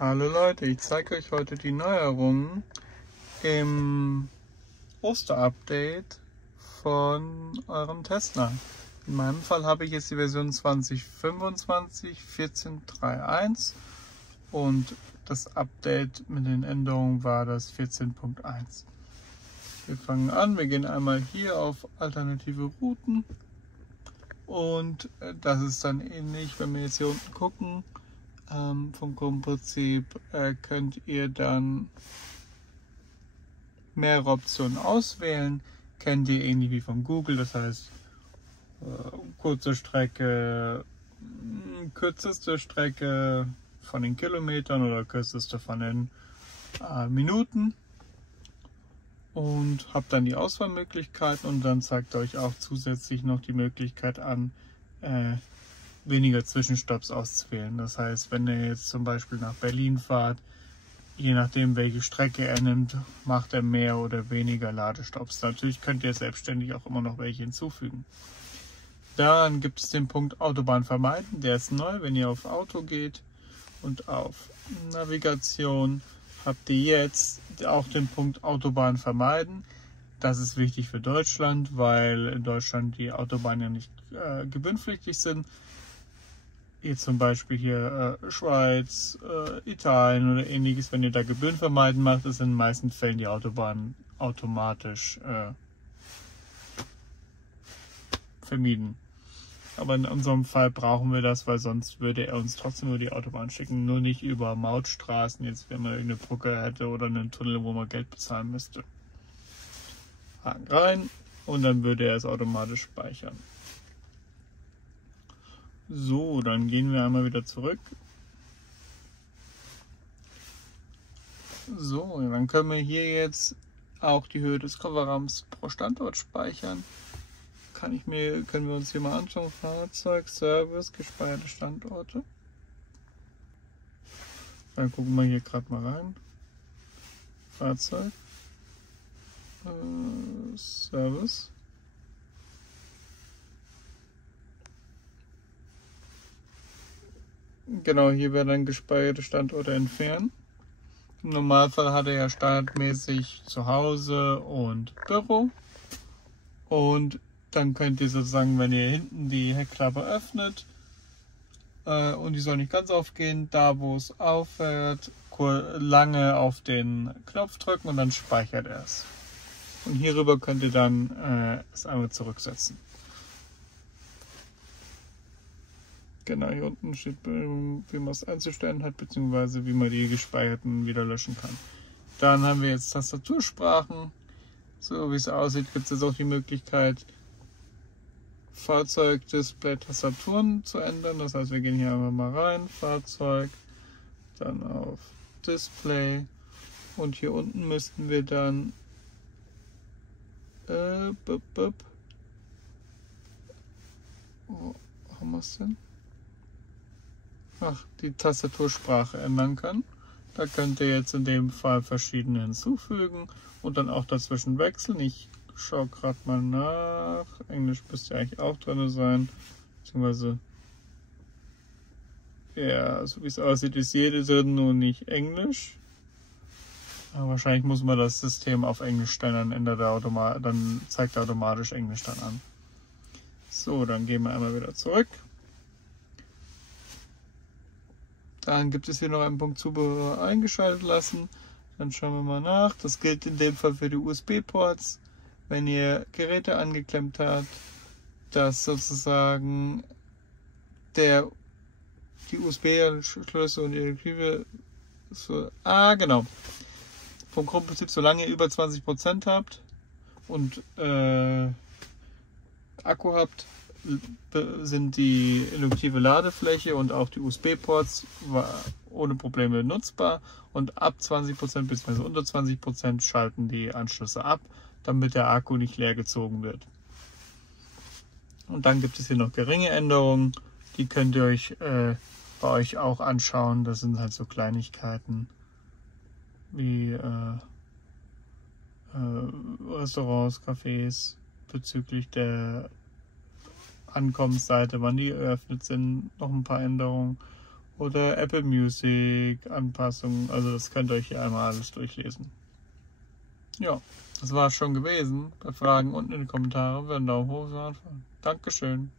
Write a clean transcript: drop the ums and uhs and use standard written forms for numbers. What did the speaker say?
Hallo Leute, ich zeige euch heute die Neuerungen im Osterupdate von eurem Tesla. In meinem Fall habe ich jetzt die Version 2025 14.3.1 und das Update mit den Änderungen war das 14.1. Wir fangen an, wir gehen einmal hier auf alternative Routen und das ist dann ähnlich, wenn wir jetzt hier unten gucken. Vom Grundprinzip könnt ihr dann mehrere Optionen auswählen. Kennt ihr ähnlich wie von Google, das heißt kurze Strecke, kürzeste Strecke von den Kilometern oder kürzeste von den Minuten. Und habt dann die Auswahlmöglichkeiten und dann zeigt euch auch zusätzlich noch die Möglichkeit an, weniger Zwischenstopps auszuwählen. Das heißt, wenn ihr jetzt zum Beispiel nach Berlin fahrt, je nachdem welche Strecke er nimmt, macht er mehr oder weniger Ladestopps. Natürlich könnt ihr selbstständig auch immer noch welche hinzufügen. Dann gibt es den Punkt Autobahn vermeiden, der ist neu. Wenn ihr auf Auto geht und auf Navigation, habt ihr jetzt auch den Punkt Autobahn vermeiden. Das ist wichtig für Deutschland, weil in Deutschland die Autobahnen ja nicht gebührenpflichtig sind. Jetzt zum Beispiel hier Schweiz, Italien oder ähnliches, wenn ihr da Gebühren vermeiden macht, ist in den meisten Fällen die Autobahn automatisch vermieden. Aber in unserem Fall brauchen wir das, weil sonst würde er uns trotzdem nur die Autobahn schicken, nur nicht über Mautstraßen, jetzt wenn man irgendeine Brücke hätte oder einen Tunnel, wo man Geld bezahlen müsste. Haken rein und dann würde er es automatisch speichern. So, dann gehen wir einmal wieder zurück. So, dann können wir hier jetzt auch die Höhe des Kofferraums pro Standort speichern. Können wir uns hier mal anschauen. Fahrzeug, Service, gespeicherte Standorte. Dann gucken wir hier gerade mal rein. Fahrzeug, Service. Genau, hier werden dann gespeicherte Standorte entfernen. Im Normalfall hat er ja standardmäßig zu Hause und Büro. Und dann könnt ihr sozusagen, wenn ihr hinten die Heckklappe öffnet und die soll nicht ganz aufgehen, da wo es aufhört, lange auf den Knopf drücken und dann speichert er es. Und hierüber könnt ihr dann es einmal zurücksetzen. Genau, hier unten steht, wie man es einzustellen hat, beziehungsweise wie man die gespeicherten wieder löschen kann. Dann haben wir jetzt Tastatursprachen. So wie es aussieht, gibt es jetzt auch die Möglichkeit, Fahrzeug, Display, Tastaturen zu ändern. Das heißt, wir gehen hier einfach mal rein, Fahrzeug, dann auf Display und hier unten müssten wir dann wo haben wir es denn? Die Tastatursprache ändern können. Da könnt ihr jetzt in dem Fall verschiedene hinzufügen und dann auch dazwischen wechseln. Ich schaue gerade mal nach. Englisch müsste eigentlich auch drin sein. Beziehungsweise, ja, so wie es aussieht, ist jede drin, nur nicht Englisch. Aber wahrscheinlich muss man das System auf Englisch stellen, dann zeigt er automatisch Englisch dann an. So, dann gehen wir einmal wieder zurück. Dann gibt es hier noch einen Punkt Zubehör eingeschaltet lassen. Dann schauen wir mal nach. Das gilt in dem Fall für die USB-Ports. Wenn ihr Geräte angeklemmt habt, dass sozusagen die USB-Schlüssel und die Elektrive genau. Vom Grundprinzip, solange ihr über 20% habt und Akku habt, sind die induktive Ladefläche und auch die USB-Ports ohne Probleme nutzbar und ab 20% bzw. unter 20% schalten die Anschlüsse ab, damit der Akku nicht leer gezogen wird. Und dann gibt es hier noch geringe Änderungen, die könnt ihr euch bei euch auch anschauen. Das sind halt so Kleinigkeiten wie Restaurants, Cafés bezüglich der Ankommensseite, wann die eröffnet sind, noch ein paar Änderungen oder Apple Music Anpassungen. Also das könnt ihr euch hier einmal alles durchlesen. Ja, das war es schon gewesen. Bei Fragen unten in die Kommentare. Einen Daumen hoch. Dankeschön.